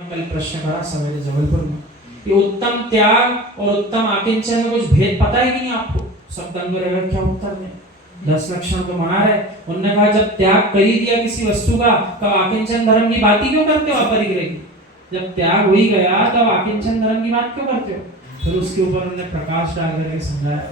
कल प्रश्न करा सवेरे जबलपुर में कि उत्तम त्याग और उत्तम आकिंचन में कुछ भेद पता है कि नहीं आपको? सब दंग रहेगा क्या उत्तर में 10 लक्षण तो मना रहे। उन्होंने कहा जब त्याग कर ही दिया किसी वस्तु का तब आकिंचन धर्म की बात ही क्यों करते हो? अपरिग्रह की जब त्याग हो ही गया तब आकिंचन धर्म की बात क्यों करते हो? फिर उसके ऊपर उन्होंने प्रकाश डाल करके समझाया।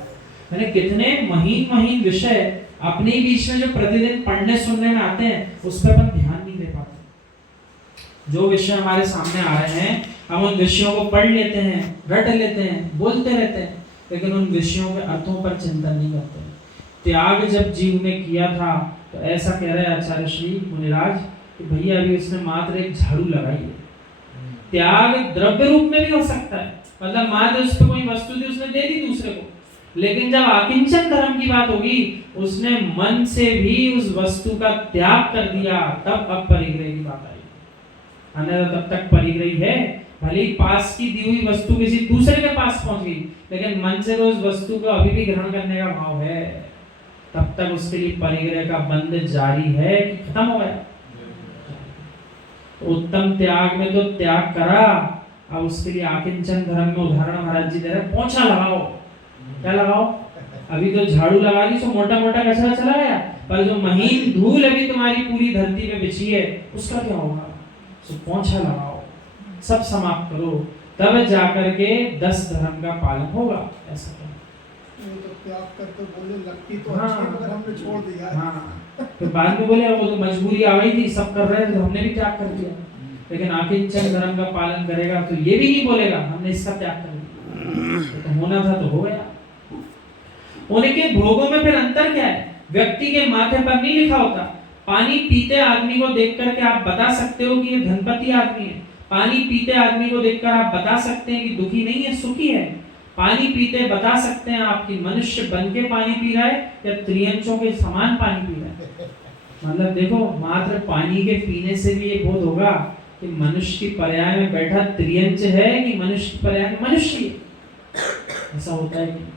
मैंने कितने महीन महीन विषय अपने बीच में जो प्रतिदिन पढ़ने सुनने में आते हैं उस पर अपन ध्यान नहीं दे पाते। जो विषय हमारे सामने आ रहे हैं हम उन विषयों को पढ़ लेते हैं, रट लेते हैं, बोलते रहते हैं, लेकिन उन विषयों के अर्थों पर चिंतन नहीं करते। त्याग जब जीव ने किया था तो ऐसा कह रहे आचार्य श्री मुनिराज कि भैया अभी उसने मात्र एक झाड़ू लगाई है। त्याग द्रव्य रूप में भी हो सकता है, मतलब मात्र उस पर कोई वस्तु थी उसने दे दी दूसरे को, लेकिन जब आकिंचन धर्म की बात होगी उसने मन से भी उस वस्तु का त्याग कर दिया तब अपरिग्रह की बात आई। अन्यथा तब तक परिग्रही है, भले ही पास की दी हुई वस्तु किसी दूसरे के पास पहुंच गई लेकिन मन से उस वस्तु को अभी भी ग्रहण करने का भाव है, तब तक उसके लिए परिग्रह का बंध जारी है कि खत्म हो गया। तो उत्तम त्याग में तो त्याग करा, अब उसके लिए आकिंचन धर्म में उदाहरण महाराज जी दे रहे, पोंछा लगाओ। क्या लगाओ? अभी तो झाड़ू लगा दी तो मोटा मोटा कचरा चला गया, पर जो महीन धूल अभी तुम्हारी पूरी धरती में बिछी है उसका क्या होगा? तो पोंछा लगाओ, सब समाप्त करो, तब जाकर के 10 धर्म का पालन होगा। ऐसा तो त्याग करते बोले लगती तो हाँ, अच्छी मगर हमने छोड़ दिया। हाँ, तो बाद में बोले वो तो मजबूरी आ गई थी, सब कर रहे थे तो हमने भी त्याग कर दिया। लेकिन आकिंचन धर्म का पालन करेगा तो ये भी नहीं बोलेगा हमने इसका त्याग कर दिया, तो होना था तो हो गया। उनके भोगों में फिर अंतर क्या है? व्यक्ति के माथे पर नहीं लिखा होता। पानी पीते आदमी को देख करके आप बता सकते हो कि ये धनपति आदमी है। पानी पीते आदमी को देखकर आप बता सकते हैं कि दुखी नहीं है, सुखी है। पानी पीते बता सकते हैं आपकी मनुष्य बन के पानी पी रहा है या त्रियंचों के समान पानी पी रहा है। मतलब देखो, मात्र पानी के पीने से भी ये बोध होगा कि मनुष्य की पर्याय में बैठा त्रियंच है कि मनुष्य की पर्याय में मनुष्य है। ऐसा होता है कि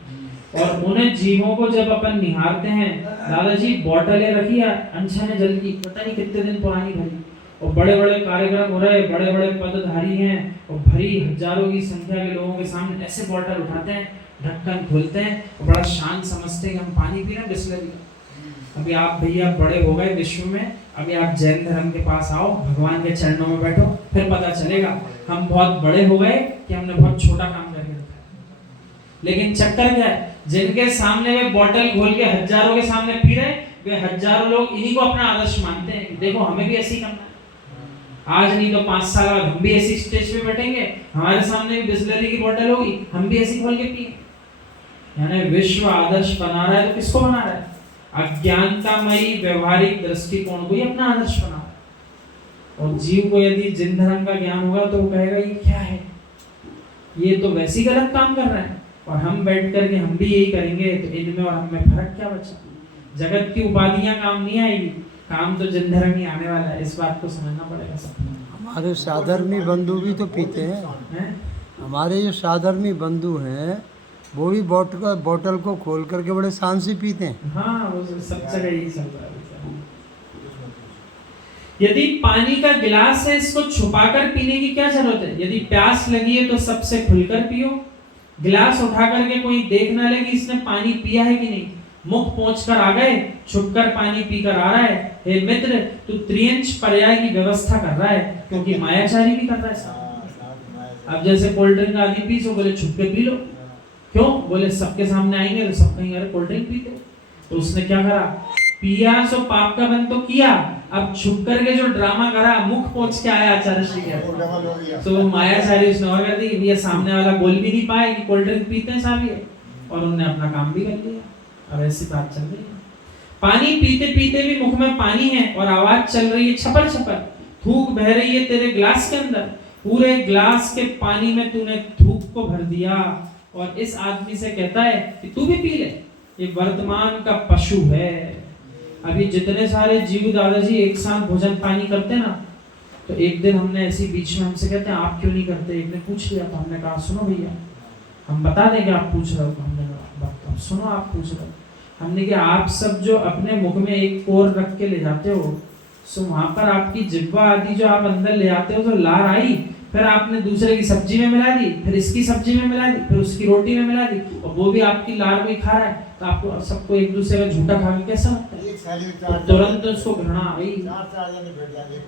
और उन्हें जीवों को जब अपन निहारते हैं, दादाजी बोतलें रखी है अनछने जल की, पता नहीं कितने दिन पुरानी भरी, और बड़े बड़े कार्यक्रम हो रहे, बड़े बड़े पदधारी हैं और भरी हजारों की संख्या के लोगों के सामने ऐसे बोतल उठाते हैं, ढक्कन खोलते हैं और बड़ा शान समझते हैं कि हम पानी पी रहे हैं बिस्लरी का। अभी आप भैया बड़े हो गए विश्व में, अभी आप जैन धर्म के पास आओ, भगवान के चरणों में बैठो, फिर पता चलेगा हम बहुत बड़े हो गए कि हमने बहुत छोटा काम करके रखा। लेकिन चक्कर क्या है, जिनके सामने वे बोतल खोल के हजारों के सामने पी रहे, वे हजारों लोग इन्हीं को अपना आदर्श मानते हैं कि देखो हमें भी ऐसे ही करना है। आज नहीं तो 5 साल बाद हम भी ऐसी स्टेज पे बैठेंगे, हमारे सामने भी बिस्लरी की बोतल होगी, हम भी ऐसी खोल के पिएंगे। यानी विश्व आदर्श बना रहा है तो किसको बना रहा है? अज्ञानतामयी व्यवहारिक दृष्टिकोण को ही अपना आदर्श बना रहा है। और जीव को यदि जिन धर्म का ज्ञान होगा तो वो कहेगा ये क्या है, ये तो वैसी गलत काम कर रहा है, और हम बैठ करके हम भी यही करेंगे तो इनमें और हमें फर्क क्या बचा? जगत की उपाधियां काम नहीं आएगी, काम तो जिन धर्म ही आने वाला है। इस बात को समझना पड़ेगा सबको। हमारे साधर्मी बंधु भी तो पीते हैं। हमारे जो साधर्मी बंधु हैं वो भी बोतल को खोल करके बड़े शान से पीते हैं। हाँ, वो सब जगह यही चल रहा है। यदि पानी का गिलास है इसको छुपाकर पीने की क्या जरूरत है? यदि प्यास लगी है तो सबसे खुलकर पियो। गिलास उठा करके कोई देख ना ले कि इसने पानी पिया है कि नहीं, मुख पोंछकर आ गए, छुपकर पानी पीकर आ रहा है। हे मित्र, तू त्रियंच पर्याय की व्यवस्था कर रहा है, क्योंकि मायाचारी भी कर रहा है साथ। अब जैसे कोल्ड ड्रिंक आदि पी सो, बोले छुप के पी लो, क्यों? बोले सबके सामने आएंगे तो सब कहेंगे अरे कोल्ड ड्रिंक पीते। तो उसने क्या करा? पिया सो पाप का बंद तो किया, अब छुप करके जो ड्रामा करा, मुख पोंछ के आया आचार्य श्री के, तो मायाचारी उसने और कर दी। ये सामने वाला बोल भी नहीं पाए कि कोल्ड ड्रिंक पीते हैं साहब ये, और उन्होंने अपना काम भी कर लिया। अब ऐसी बात चल रही है। पानी पीते पीते भी मुख में पानी है और आवाज चल रही है छपर छपर, थूक बह रही है तेरे ग्लास के अंदर, पूरे ग्लास के पानी में तूने थूक को भर दिया, और इस आदमी से कहता है कि तू भी पी ले। ये वर्तमान का पशु है। अभी जितने सारे जीव दादाजी एक साथ भोजन पानी करते ना, तो एक दिन हमने ऐसी बीच में हमसे कहते हैं आप क्यों नहीं करते, एक ने पूछ लिया, तो हमने कहा सुनो भैया हम बता देंगे आप पूछ रहे हो, तो हमने कहा सुनो आप पूछ रहे हो, हमने कहा आप सब जो अपने मुख में एक कोर रख के ले जाते हो, सो वहां पर आपकी जिह्वा आदि जो आप अंदर ले आते हो तो लार आई, फिर आपने दूसरे की सब्जी में मिला दी, फिर इसकी सब्जी में मिला दी, फिर उसकी रोटी में मिला दी, और वो भी आपकी लार में खा रहा है, तो आपको सबको एक दूसरे का झूठा खा के कैसा लगता है? तो तुरंत उसको घृणा आ गई।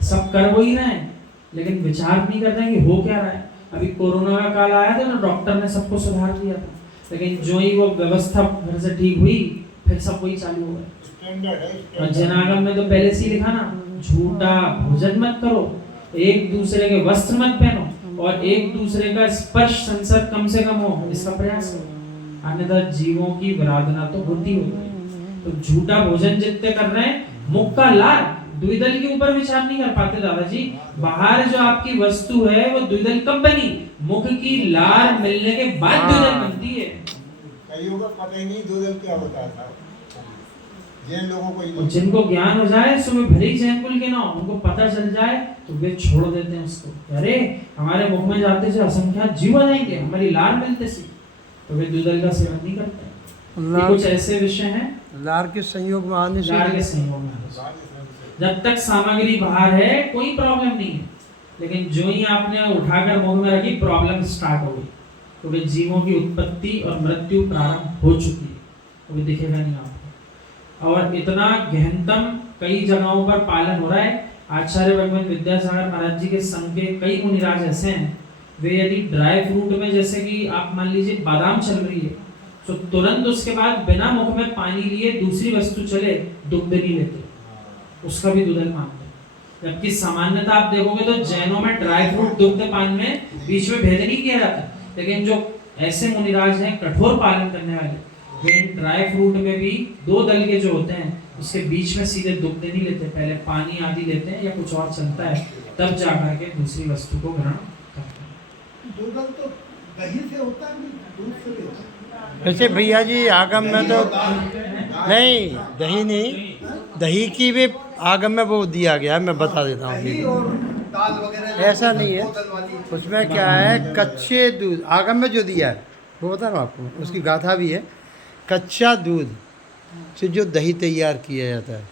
सब कर वही रहे हैं, लेकिन विचार नहीं करते हैं कि हो क्या रहा है। अभी कोरोना का काल आया था ना, डॉक्टर ने सबको सुधार दिया था, लेकिन जो ही वो व्यवस्था घर से ठीक हुई, फिर सब वही चालू हो गया। और जनागम में तो पहले से ही लिखा ना, झूठा भोजन मत करो, एक दूसरे के वस्त्र मत पहनो, और एक दूसरे का स्पर्श संसर्ग कम से कम हो, इसका प्रयास करो, अन्यथा जीवों की विराधना तो होती होती है। तो झूठा भोजन जितने कर रहे हैं, मुख का लार, द्विदल के ऊपर विचार नहीं कर पाते दादाजी। बाहर जो आपकी वस्तु है वो द्विदल कब बनी? मुख की लार मिलने के बाद द्विदल बनती है। कईयों को पता ही नहीं द्विदल क्या होता है। जिन लोगों को और जिनको ज्ञान हो जाए, सुबह भले ही जैन कुल के ना हो, उनको पता चल जाए तो वे छोड़ देते हैं उसको। अरे हमारे मुख में जाते से असंख्यात जीव आ जाएंगे, हमारी लार मिलते से, तो वे द्विदल का सेवन नहीं करते। ये कुछ ऐसे विषय हैं लार के संयोग में आने से, लार के संयोग में आने से। जब तक सामग्री बाहर है कोई प्रॉब्लम नहीं है, लेकिन जो ही आपने उठाकर मुंह में रखी, प्रॉब्लम स्टार्ट हो गई, तो वे जीवों की उत्पत्ति और मृत्यु प्रारंभ हो चुकी है, तो वे दिखेगा नहीं आपको। और इतना गहनतम कई जगहों पर पालन हो रहा है। आचार्य भगवान विद्यासागर महाराज जी के संग के कई मुनिराज ऐसे हैं, वे यदि ड्राई फ्रूट में, जैसे कि आप मान लीजिए बादाम चल रही है, तो तुरंत उसके बाद बिना मुख में पानी लिए दूसरी वस्तु चले, दुग्ध नहीं लेते, उसका भी दुधल मानते हैं। जबकि सामान्यता आप देखोगे तो जैनों में ड्राई फ्रूट दुग्ध पान में बीच में भेद नहीं किया जाता, लेकिन जो ऐसे मुनिराज हैं कठोर पालन करने वाले, वे ड्राई फ्रूट में भी दो दल के जो होते हैं उसके बीच में सीधे दुग्ध नहीं लेते, पहले पानी आदि लेते हैं या कुछ और चलता है, तब जाकर के दूसरी वस्तु को ग्रहण करते हैं। दूध तो दही से होता है, दूध से भी होता है। वैसे भैया जी आगम में तो नहीं, दही नहीं, दही की भी आगम में वो दिया गया है, मैं बता देता दही हूँ। और दाल वगैरह ऐसा नहीं है, बोतल वाली। उसमें क्या है, कच्चे दूध आगम में जो दिया है वो बता रहा हूँ आपको, उसकी गाथा भी है। कच्चा दूध से जो दही तैयार किया जाता है,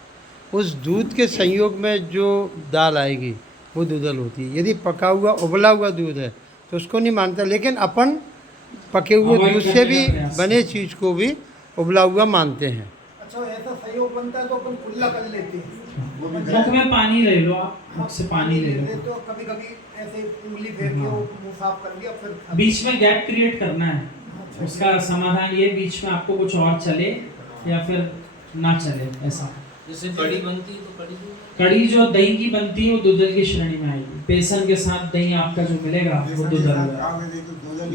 उस दूध के संयोग में जो दाल आएगी वो दूधल होती है। यदि पका हुआ उबला हुआ दूध है तो उसको नहीं मानता, लेकिन अपन पके हुए दूध से भी बने चीज़ को भी उबला हुआ मानते हैं। अच्छा, ऐसा सहयोग बनता है तो अपन खुला कर लेते हैं। मुख में पानी ले लो, आप मुख से पानी ले लो, तो कभी कभी ऐसे उंगली फेर के वो मुंह साफ कर लिया, फिर बीच में गैप क्रिएट करना है। उसका समाधान ये, बीच में आपको कुछ और चले या फिर ना चले, ऐसा। जैसे कड़ी बनती है तो कड़ी जो दही की बनती है वो दूधल की श्रेणी में आएगी। बेसन के साथ दही आपका जो मिलेगा वो दूधल होगा।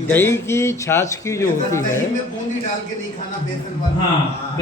दही की छाछ की जो होती दही है, में बूंदी डाल के नहीं खाना, बेसन वाला। हाँ,